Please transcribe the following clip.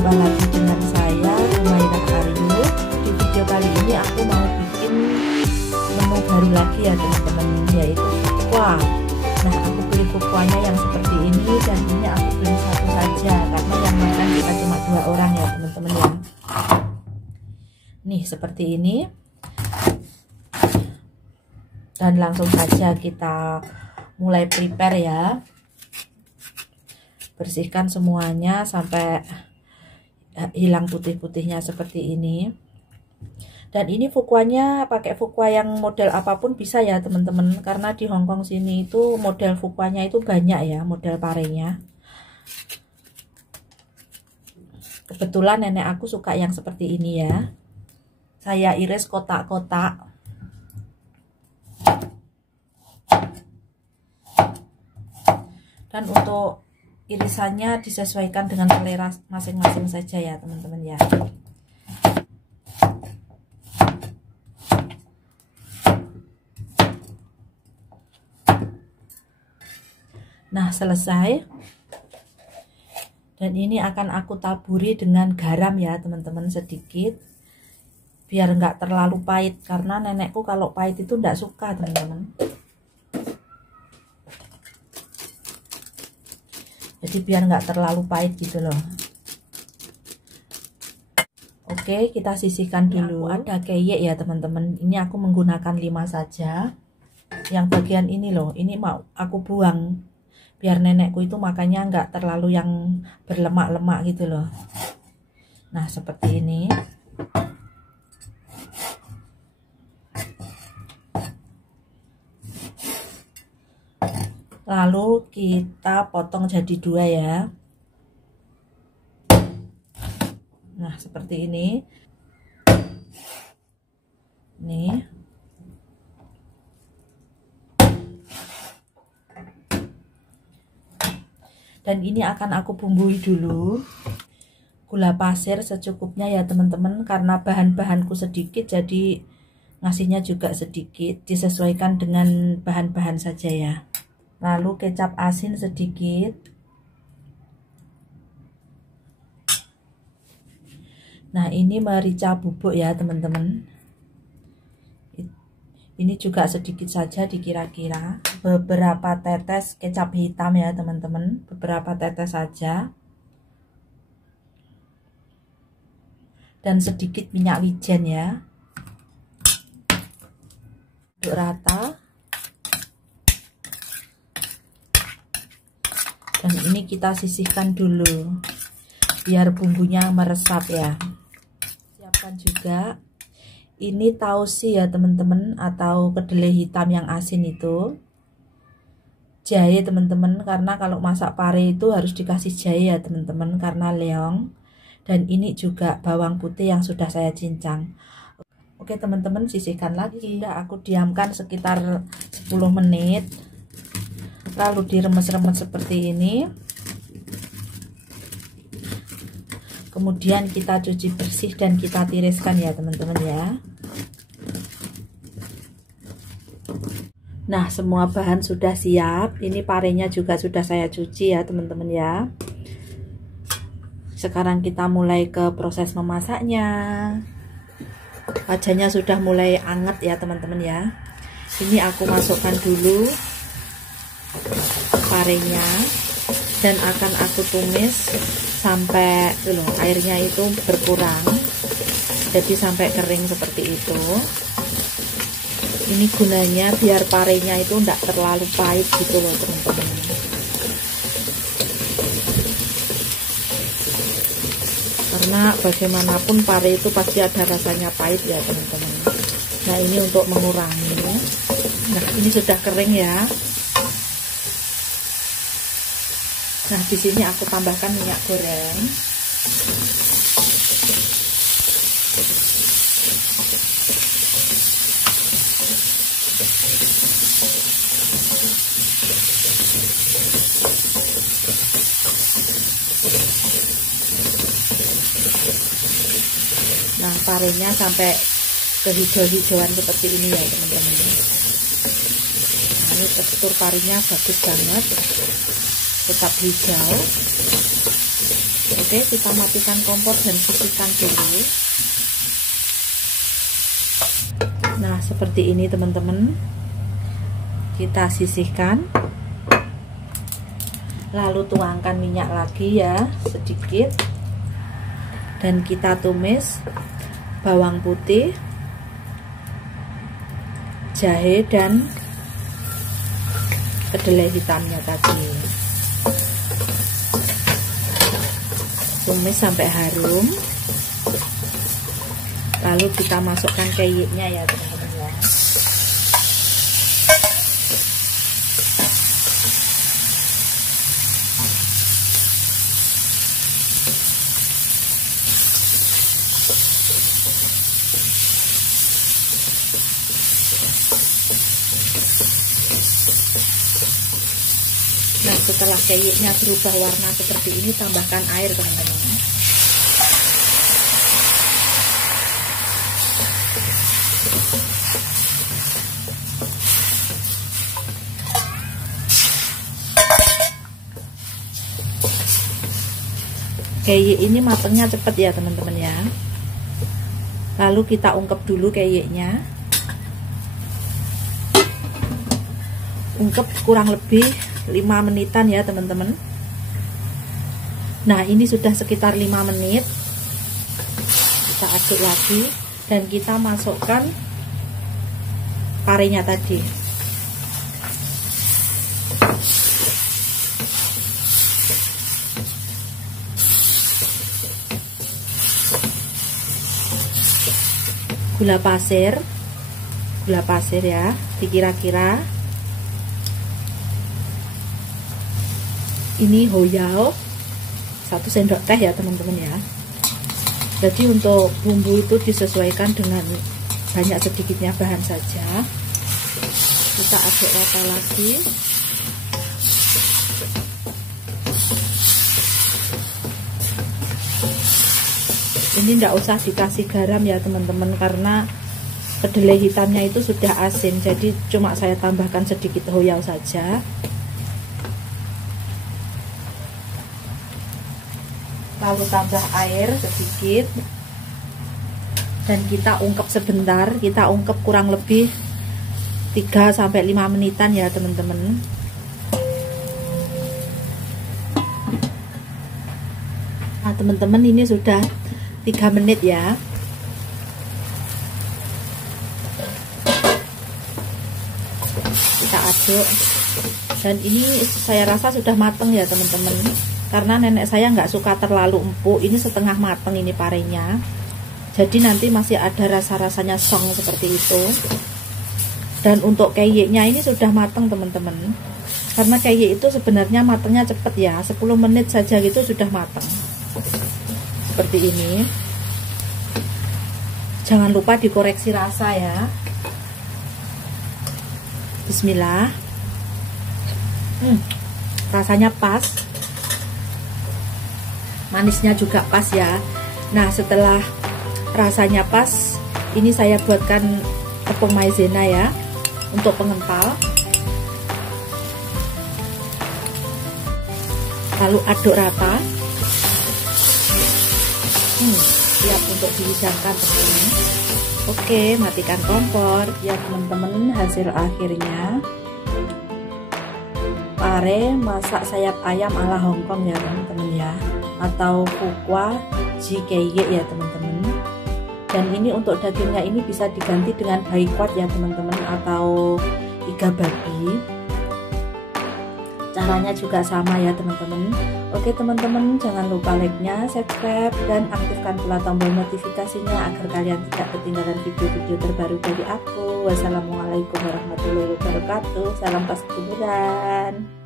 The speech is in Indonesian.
Jumpa lagi dengan saya, Humairah Aryu. Di video kali ini aku mau bikin menu baru lagi ya teman-teman, yaitu fukwa. Nah, aku beli fukwanya yang seperti ini, dan ini aku beli satu saja karena yang makan kita cuma 2 orang ya teman-teman ya. Nih seperti ini. Dan langsung saja kita mulai prepare ya. Bersihkan semuanya sampai hilang putih-putihnya seperti ini. Dan ini fukwanya pakai fukwa yang model apapun bisa ya teman-teman, karena di Hongkong sini itu model fukwanya itu banyak ya, model parenya. Kebetulan nenek aku suka yang seperti ini ya. Saya iris kotak-kotak. Dan untuk irisannya disesuaikan dengan selera masing-masing saja ya teman-teman ya. Nah, selesai. Dan ini akan aku taburi dengan garam ya teman-teman, sedikit, biar nggak terlalu pahit, karena nenekku kalau pahit itu nggak suka teman-teman. Jadi biar nggak terlalu pahit gitu loh. Oke, kita sisihkan dulu. Ada keyek ya teman-teman. Ini aku menggunakan 5 saja. Yang bagian ini loh, ini mau aku buang, biar nenekku itu makannya nggak terlalu yang berlemak-lemak gitu loh. Nah, seperti ini. Lalu kita potong jadi 2 ya. Nah, seperti ini. Nih. Dan ini akan aku bumbui dulu. Gula pasir secukupnya ya teman-teman, karena bahan-bahanku sedikit jadi ngasihnya juga sedikit, disesuaikan dengan bahan-bahan saja ya. Lalu kecap asin sedikit. Nah, ini merica bubuk ya teman-teman. Ini juga sedikit saja dikira-kira. Beberapa tetes kecap hitam ya teman-teman, beberapa tetes saja. Dan sedikit minyak wijen ya. Aduk rata. Dan ini kita sisihkan dulu biar bumbunya meresap ya. Siapkan juga ini tausi ya teman-teman, atau kedelai hitam yang asin itu. Jahe teman-teman, karena kalau masak pare itu harus dikasih jahe ya teman-teman, karena leong. Dan ini juga bawang putih yang sudah saya cincang. Oke teman-teman, sisihkan lagi. Aku diamkan sekitar 10 menit. Lalu diremes-remes seperti ini. Kemudian kita cuci bersih dan kita tiriskan ya teman-teman ya. Nah, semua bahan sudah siap. Ini parenya juga sudah saya cuci ya teman-teman ya. Sekarang kita mulai ke proses memasaknya. Wajahnya sudah mulai anget ya teman-teman ya. Ini aku masukkan dulu parenya dan akan aku tumis sampai dulu airnya itu berkurang, jadi sampai kering seperti itu. Ini gunanya biar parenya itu enggak terlalu pahit gitu loh teman-teman. Karena bagaimanapun pare itu pasti ada rasanya pahit ya teman-teman. Nah, ini untuk mengurangi. Nah, ini sudah kering ya. Nah, di sini aku tambahkan minyak goreng. Nah, parenya sampai kehijau-hijauan seperti ini ya teman-teman. Nah, ini tekstur parenya bagus banget, tetap hijau. Oke, kita matikan kompor dan sisihkan dulu. Nah, seperti ini teman-teman. Kita sisihkan. Lalu tuangkan minyak lagi ya, sedikit. Dan kita tumis bawang putih, jahe dan kedelai hitamnya tadi. Tumis sampai harum. Lalu kita masukkan keyiknya ya teman-teman ya. Nah, setelah keyiknya berubah warna seperti ini, tambahkan air teman-teman. Keyik ini matangnya cepat ya teman-teman ya. Lalu kita ungkep dulu keyiknya. Ungkep kurang lebih 5 menitan ya teman-teman. Nah, ini sudah sekitar 5 menit. Kita aduk lagi dan kita masukkan parenya tadi. Gula pasir ya, dikira-kira. Ini hoyao 1 sendok teh ya teman-teman ya. Jadi untuk bumbu itu disesuaikan dengan banyak sedikitnya bahan saja. Kita aduk rata lagi. Ini tidak usah dikasih garam ya teman-teman, karena kedelai hitamnya itu sudah asin, jadi cuma saya tambahkan sedikit hoyao saja. Lalu tambah air sedikit dan kita ungkep sebentar. Kita ungkep kurang lebih 3-5 menitan ya teman-teman. Nah teman-teman, ini sudah 3 menit ya. Kita aduk. Dan ini saya rasa sudah matang ya teman-teman, karena nenek saya nggak suka terlalu empuk. Ini setengah matang ini parenya, jadi nanti masih ada rasa-rasanya song seperti itu. Dan untuk keyiknya ini sudah matang teman-teman, karena keyik itu sebenarnya matangnya cepet ya, 10 menit saja gitu sudah matang seperti ini. Jangan lupa dikoreksi rasa ya. Bismillah. Rasanya pas, manisnya juga pas ya. Nah, setelah rasanya pas, ini saya buatkan tepung maizena ya untuk pengental. Lalu aduk rata. Siap untuk dihidangkan teman-teman. Oke, matikan kompor ya teman-teman. Hasil akhirnya pare masak sayap ayam ala Hongkong ya teman-teman ya, atau fukwa jikeye ya teman-teman. Dan ini untuk dagingnya ini bisa diganti dengan baikwat ya teman-teman, atau iga babi. Caranya juga sama ya teman-teman. Oke teman-teman, jangan lupa like-nya, subscribe, dan aktifkan pula tombol notifikasinya agar kalian tidak ketinggalan video-video terbaru dari aku. Wassalamualaikum warahmatullahi wabarakatuh. Salam pas kuburan.